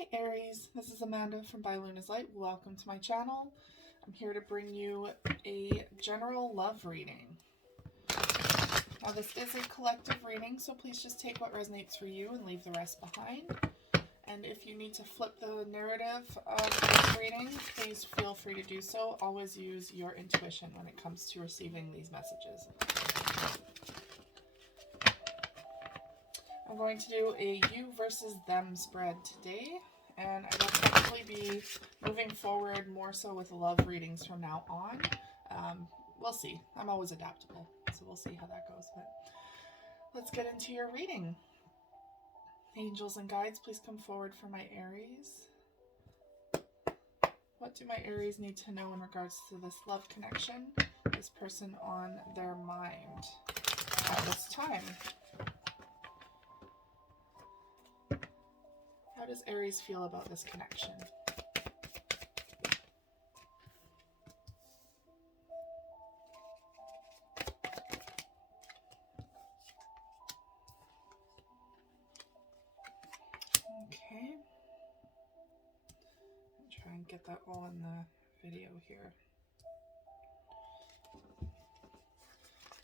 Hi Aries, this is Amanda from By Luna's Light. Welcome to my channel. I'm here to bring you a general love reading. Now this is a collective reading, so please just take what resonates for you and leave the rest behind. And if you need to flip the narrative of this reading, please feel free to do so. Always use your intuition when it comes to receiving these messages. I'm going to do a you versus them spread today, and I will probably be moving forward more so with love readings from now on. We'll see. I'm always adaptable, so we'll see how that goes. But let's get into your reading. Angels and guides, please come forward for my Aries. What do my Aries need to know in regards to this love connection, this person on their mind at this time? How does Aries feel about this connection? Okay. I'll try and get that all in the video here.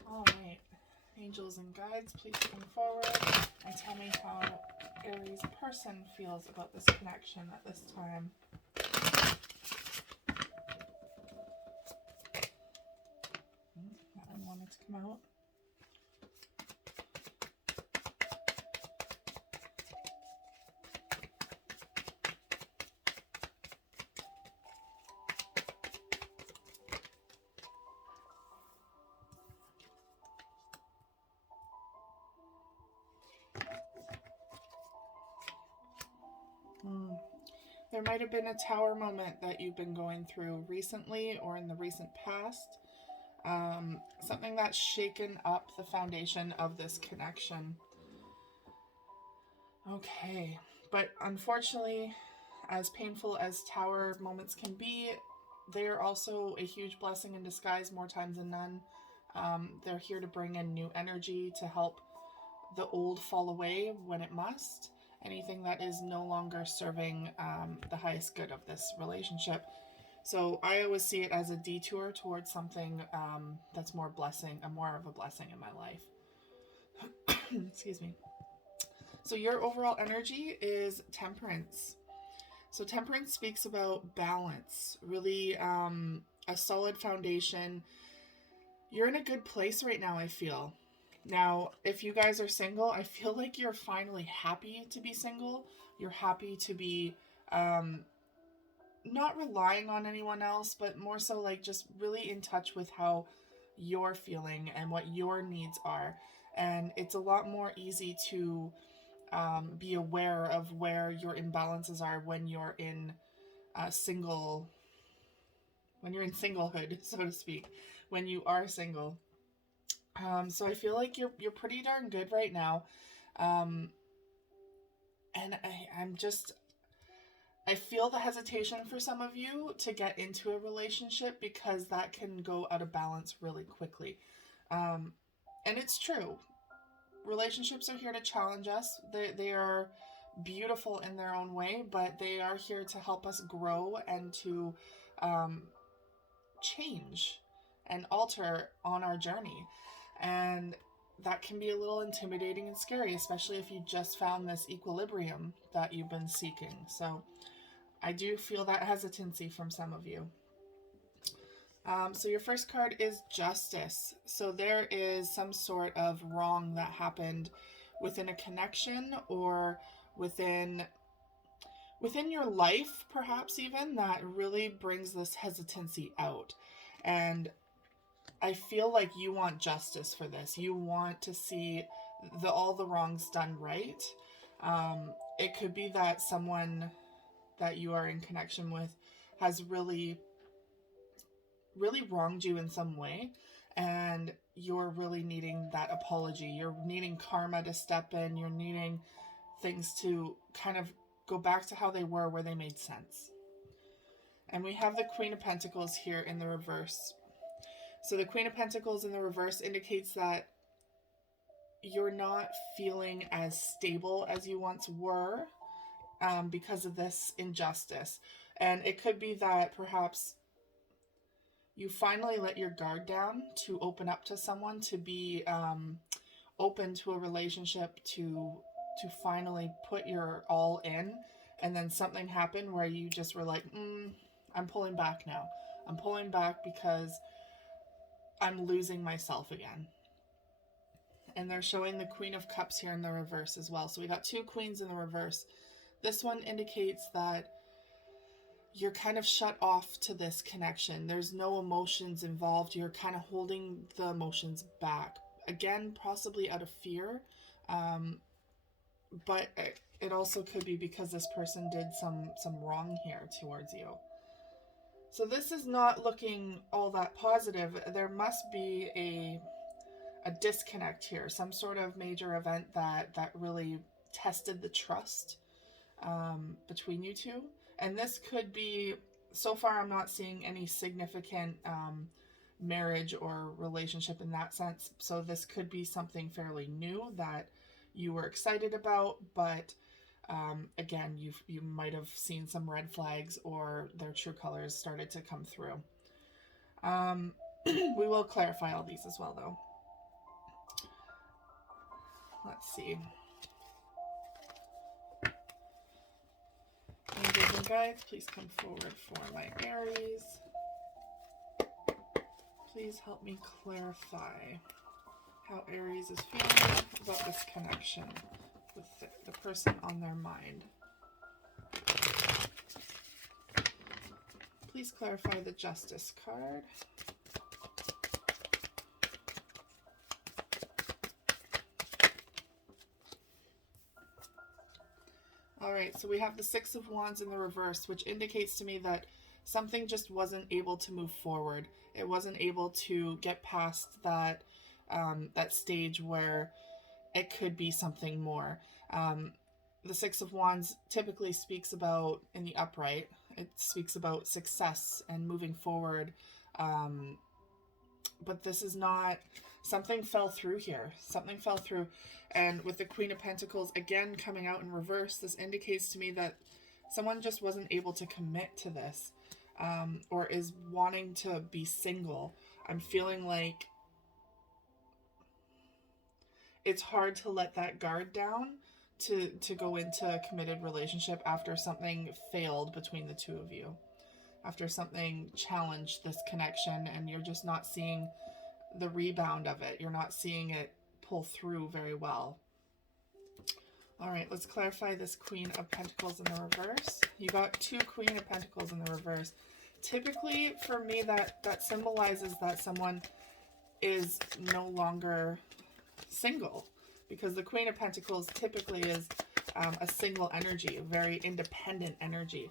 All right. Angels and guides, please come forward and tell me how Aries person feels about this connection at this time. That one wanted to come out. There might have been a tower moment that you've been going through recently or in the recent past. Something that's shaken up the foundation of this connection. Okay, but unfortunately, as painful as tower moments can be, they are also a huge blessing in disguise more times than none. They're here to bring in new energy to help the old fall away when it must. Anything that is no longer serving the highest good of this relationship. So I always see it as a detour towards something that's more of a blessing in my life. Excuse me. So your overall energy is Temperance. So Temperance speaks about balance, really a solid foundation. You're in a good place right now, I feel. Now, if you guys are single, I feel like you're finally happy to be single. You're happy to be not relying on anyone else, but more so like just really in touch with how you're feeling and what your needs are. And it's a lot more easy to be aware of where your imbalances are when you're in singlehood, so to speak, when you are single. So I feel like you're pretty darn good right now. And I feel the hesitation for some of you to get into a relationship because that can go out of balance really quickly. And it's true. Relationships are here to challenge us. They are beautiful in their own way, but they are here to help us grow and to change and alter on our journey. And that can be a little intimidating and scary, especially if you just found this equilibrium that you've been seeking. So I do feel that hesitancy from some of you. So your first card is Justice. So there is some sort of wrong that happened within a connection or within your life, perhaps even, that really brings this hesitancy out. And I feel like you want justice for this. You want to see all the wrongs done right. It could be that someone that you are in connection with has really wronged you in some way, and you're really needing that apology. You're needing karma to step in. You're needing things to kind of go back to how they were, where they made sense. And we have the Queen of Pentacles here in the reverse. So the Queen of Pentacles in the reverse indicates that you're not feeling as stable as you once were because of this injustice. And it could be that perhaps you finally let your guard down to open up to someone, to be open to a relationship, to finally put your all in, and then something happened where you just were like, I'm pulling back now. I'm pulling back because I'm losing myself again. And they're showing the Queen of Cups here in the reverse as well. So we got two queens in the reverse. This one indicates that you're kind of shut off to this connection. There's no emotions involved. You're kind of holding the emotions back. Again, possibly out of fear. But it also could be because this person did some wrong here towards you. So this is not looking all that positive. There must be a disconnect here, some sort of major event that really tested the trust between you two. And this could be, so far I'm not seeing any significant marriage or relationship in that sense. So this could be something fairly new that you were excited about, but again, you might have seen some red flags or their true colors started to come through. We will clarify all these as well, though. Let's see. Angels and guides, please come forward for my Aries. Please help me clarify how Aries is feeling about this connection with the person on their mind. Please clarify the Justice card. Alright, so we have the Six of Wands in the reverse, which indicates to me that something just wasn't able to move forward. It wasn't able to get past that that stage where it could be something more. The Six of Wands typically speaks about, in the upright, it speaks about success and moving forward. But this is not, something fell through here. Something fell through. And with the Queen of Pentacles again coming out in reverse, this indicates to me that someone just wasn't able to commit to this, or is wanting to be single. I'm feeling like it's hard to let that guard down to go into a committed relationship after something failed between the two of you. After something challenged this connection and you're just not seeing the rebound of it. You're not seeing it pull through very well. All right, let's clarify this Queen of Pentacles in the reverse. You got two Queen of Pentacles in the reverse. Typically, for me, that symbolizes that someone is no longer single, because the Queen of Pentacles typically is a single energy, a very independent energy.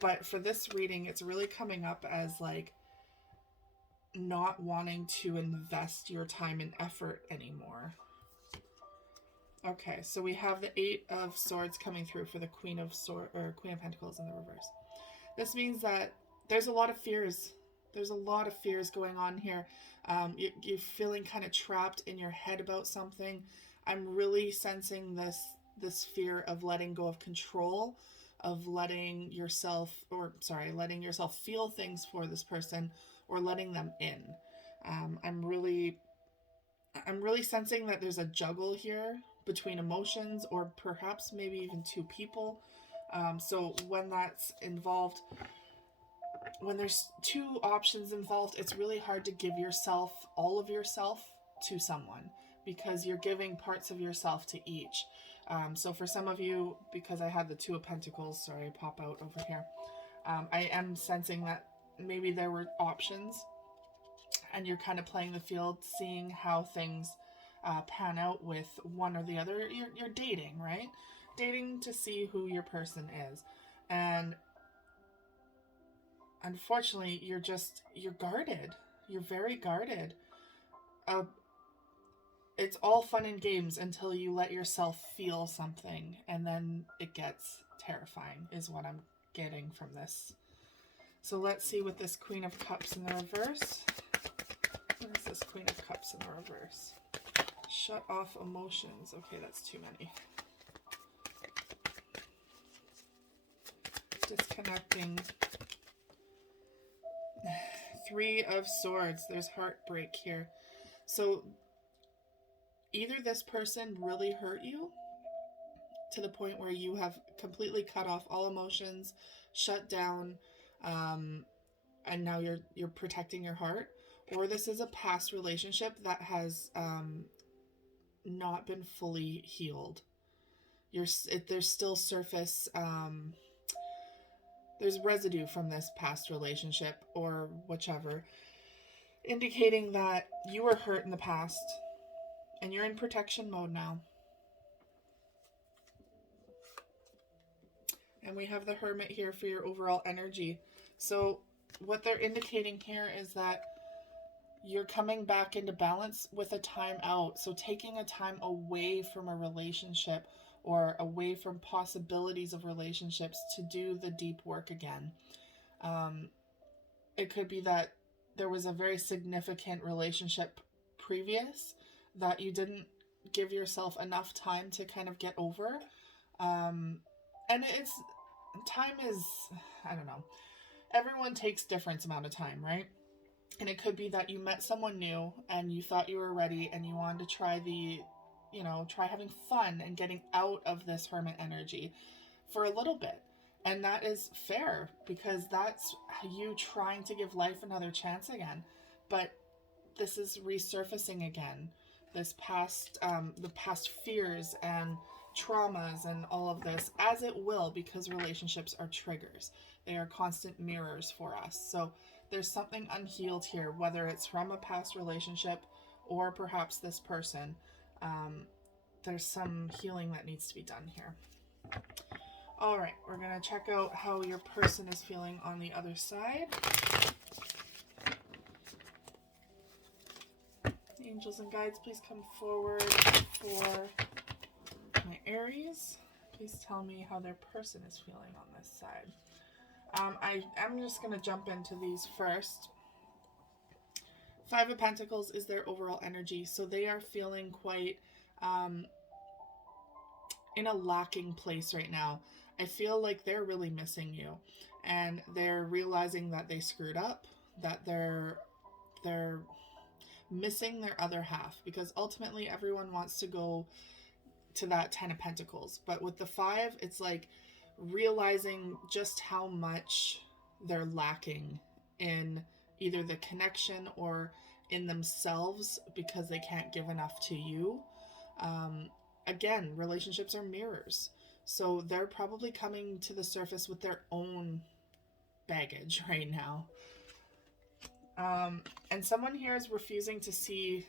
But for this reading, it's really coming up as like not wanting to invest your time and effort anymore. Okay, so we have the Eight of Swords coming through for the Queen of Pentacles in the reverse. This means that there's a lot of fears. There's a lot of fears going on here. You're feeling kind of trapped in your head about something. I'm really sensing this fear of letting go of control, of letting yourself feel things for this person, or letting them in. I'm really sensing that there's a juggle here between emotions, or perhaps maybe even two people. So when that's involved, when there's two options involved, it's really hard to give yourself, all of yourself, to someone, because you're giving parts of yourself to each. So for some of you, because I had the Two of Pentacles, sorry, pop out over here, I am sensing that maybe there were options and you're kind of playing the field, seeing how things pan out with one or the other. You're dating, right? Dating to see who your person is. And unfortunately, you're guarded. You're very guarded. It's all fun and games until you let yourself feel something, and then it gets terrifying, is what I'm getting from this. So let's see with this Queen of Cups in the reverse. What is this Queen of Cups in the reverse? Shut off emotions. Okay, that's too many. disconnecting. Three of Swords. There's heartbreak here. So either this person really hurt you to the point where you have completely cut off all emotions, shut down, and now you're protecting your heart, or this is a past relationship that has not been fully healed. There's still surface. There's residue from this past relationship or whichever, indicating that you were hurt in the past and you're in protection mode now. And we have the Hermit here for your overall energy. So what they're indicating here is that you're coming back into balance with a time out. So taking a time away from a relationship or away from possibilities of relationships to do the deep work again. It could be that there was a very significant relationship previous that you didn't give yourself enough time to kind of get over. And time is, I don't know, everyone takes different amount of time, right? And it could be that you met someone new and you thought you were ready and you wanted to try try having fun and getting out of this Hermit energy for a little bit. And that is fair because that's you trying to give life another chance again. But this is resurfacing again. This past, the past fears and traumas and all of this, as it will, because relationships are triggers. They are constant mirrors for us. So there's something unhealed here, whether it's from a past relationship or perhaps this person. There's some healing that needs to be done here. All right, we're going to check out how your person is feeling on the other side. Angels and guides, please come forward for my Aries. Please tell me how their person is feeling on this side. I'm just going to jump into these first. Five of Pentacles is their overall energy, so they are feeling quite in a lacking place right now. I feel like they're really missing you, and they're realizing that they screwed up, that they're missing their other half, because ultimately everyone wants to go to that 10 of Pentacles. But with the 5, it's like realizing just how much they're lacking in either the connection or in themselves because they can't give enough to you. Again, relationships are mirrors. So they're probably coming to the surface with their own baggage right now. And someone here is refusing to see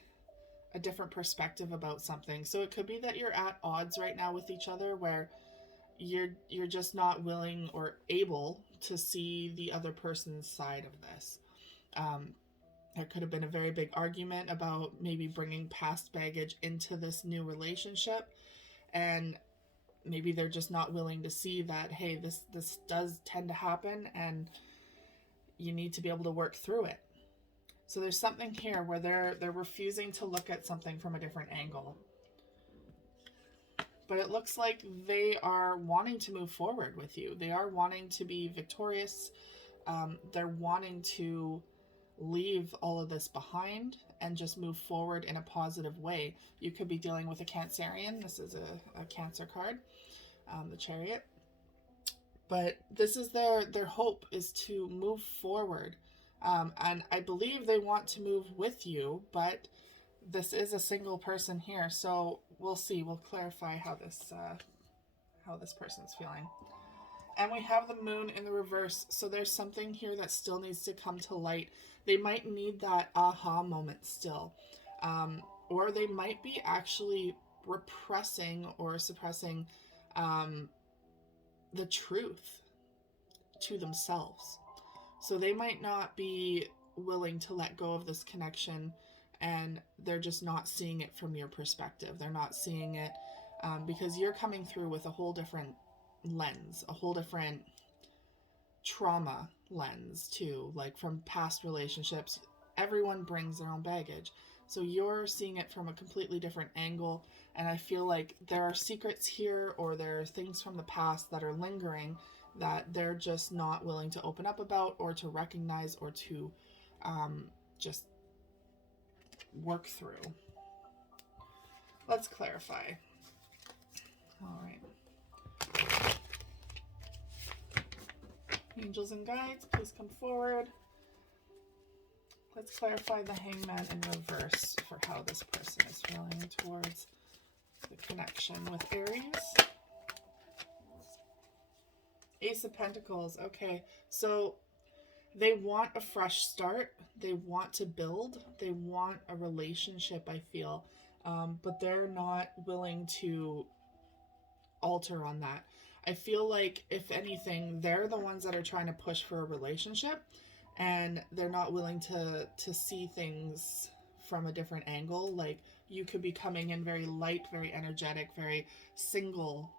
a different perspective about something. So it could be that you're at odds right now with each other, where you're just not willing or able to see the other person's side of this. There could have been a very big argument about maybe bringing past baggage into this new relationship, and maybe they're just not willing to see that, hey, this does tend to happen and you need to be able to work through it. So there's something here where they're refusing to look at something from a different angle. But it looks like they are wanting to move forward with you. They are wanting to be victorious. They're wanting to leave all of this behind and just move forward in a positive way. You could be dealing with a Cancerian. This is a Cancer card, the Chariot. But this is their hope, is to move forward. And I believe they want to move with you, but this is a single person here. So we'll see. We'll clarify how this person's feeling. And we have the Moon in the reverse. So there's something here that still needs to come to light. They might need that aha moment still. Or they might be actually repressing or suppressing the truth to themselves. So they might not be willing to let go of this connection, and they're just not seeing it from your perspective. They're not seeing it because you're coming through with a whole different lens, a whole different trauma lens too, like from past relationships. Everyone brings their own baggage. So you're seeing it from a completely different angle, And I feel like there are secrets here, or there are things from the past that are lingering that they're just not willing to open up about, or to recognize, or to just work through. Let's clarify. All right. Angels and guides, please come forward. Let's clarify the Hangman in reverse for how this person is feeling towards the connection with Aries. Ace of Pentacles. Okay, so they want a fresh start. They want to build. They want a relationship, I feel. But they're not willing to alter on that. I feel like, if anything, they're the ones that are trying to push for a relationship, and they're not willing to see things from a different angle. Like, you could be coming in very light, very energetic, very single,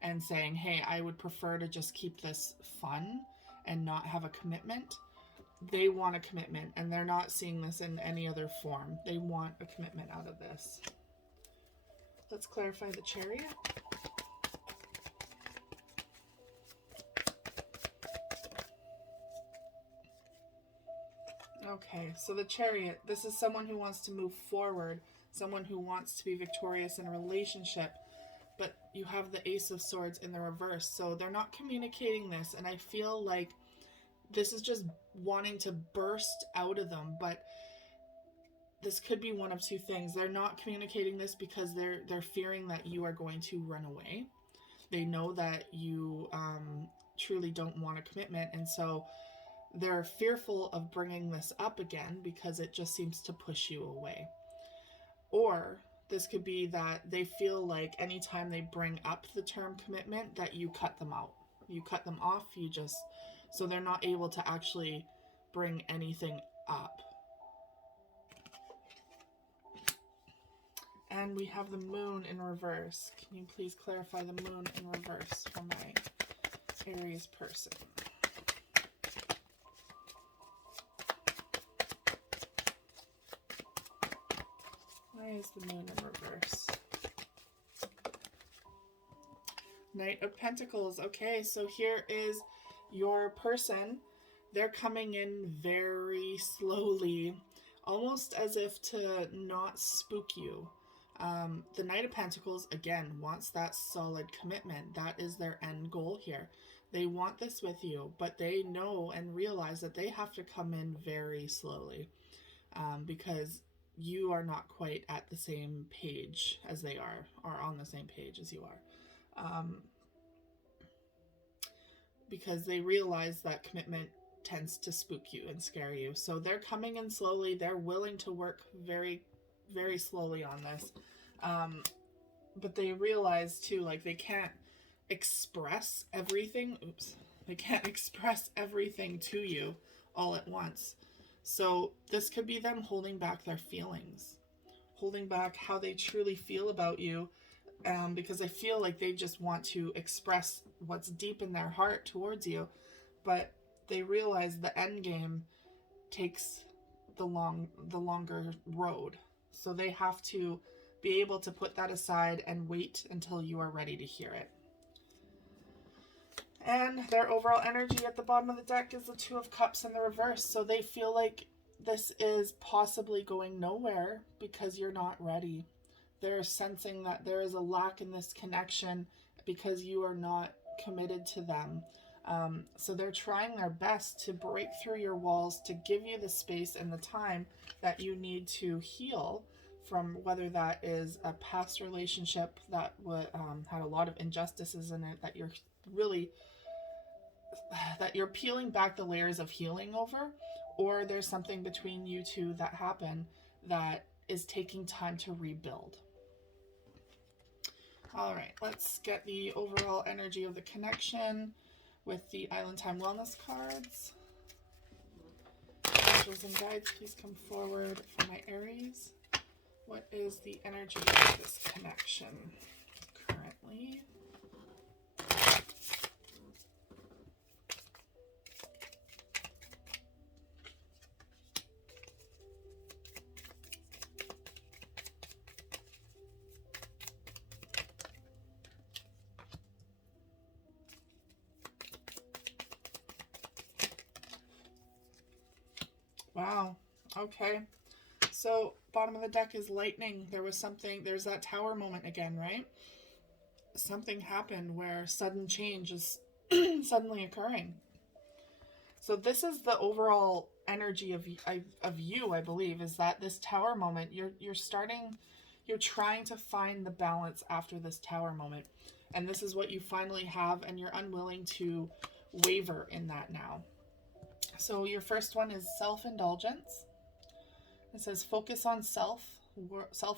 and saying, hey, I would prefer to just keep this fun and not have a commitment. They want a commitment, and they're not seeing this in any other form. They want a commitment out of this. Let's clarify the Chariot. Okay, so the Chariot, this is someone who wants to move forward, someone who wants to be victorious in a relationship, but you have the Ace of Swords in the reverse, so they're not communicating this, and I feel like this is just wanting to burst out of them, but this could be one of two things. They're not communicating this because they're fearing that you are going to run away. They know that you truly don't want a commitment, and so they're fearful of bringing this up again because it just seems to push you away. Or this could be that they feel like anytime they bring up the term commitment, that you cut them out. You cut them off, so they're not able to actually bring anything up. And we have the Moon in reverse. Can you please clarify the Moon in reverse for my Aries person? Why is the Moon in reverse? Knight of Pentacles. Okay, so here is your person. They're coming in very slowly, almost as if to not spook you. The Knight of Pentacles, again, wants that solid commitment. That is their end goal here. They want this with you, but they know and realize that they have to come in very slowly, because you are not quite at the same page as they are, or on the same page as you are. Because they realize that commitment tends to spook you and scare you. So they're coming in slowly. They're willing to work very, very slowly on this. But they realize too, like, they can't express everything. They can't express everything to you all at once. So this could be them holding back their feelings, holding back how they truly feel about you, because I feel like they just want to express what's deep in their heart towards you, but they realize the end game takes the longer road. So they have to be able to put that aside and wait until you are ready to hear it. And their overall energy at the bottom of the deck is the Two of Cups in the reverse. So they feel like this is possibly going nowhere because you're not ready. They're sensing that there is a lack in this connection because you are not committed to them. So they're trying their best to break through your walls, to give you the space and the time that you need to heal from, whether that is a past relationship that had a lot of injustices in it, that you're peeling back the layers of healing over, or there's something between you two that happened that is taking time to rebuild. All right, let's get the overall energy of the connection with the Island Time Wellness cards. Angels and guides, please come forward for my Aries. What is the energy of this connection currently? Wow. Okay. So, bottom of the deck is lightning. There was something, there's that tower moment again, right? Something happened where sudden change is suddenly occurring. So, this is the overall energy of you, I believe, is that this tower moment, you're starting, you're trying to find the balance after this tower moment. And this is what you finally have, and you're unwilling to waver in that now. So, your first one is self indulgence. It says focus on self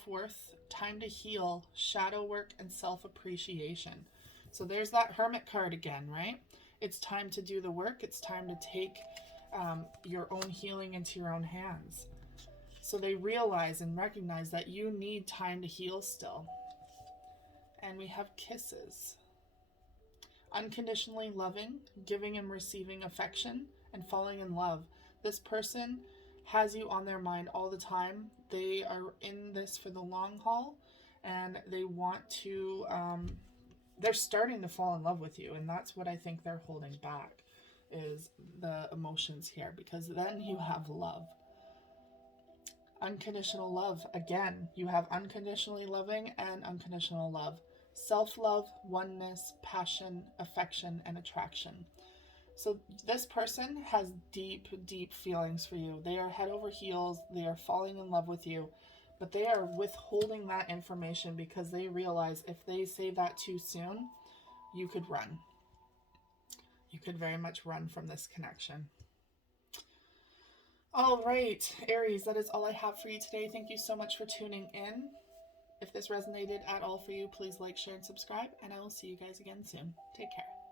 worth, time to heal, shadow work, and self appreciation. So there's that Hermit card again, right? It's time to do the work. It's time to take your own healing into your own hands. So they realize and recognize that you need time to heal still. And we have kisses. Unconditionally loving, giving and receiving affection, and falling in love. This person has you on their mind all the time. They are in this for the long haul, and they want to, they're starting to fall in love with you. And that's what I think they're holding back, is the emotions here, because then you have love. Unconditional love. Again, you have unconditionally loving and unconditional love. Self love, oneness, passion, affection, and attraction. So, this person has deep, deep feelings for you. They are head over heels. They are falling in love with you. But they are withholding that information because they realize if they say that too soon, you could run. You could very much run from this connection. All right, Aries, that is all I have for you today. Thank you so much for tuning in. If this resonated at all for you, please like, share, and subscribe, and I will see you guys again soon. Take care.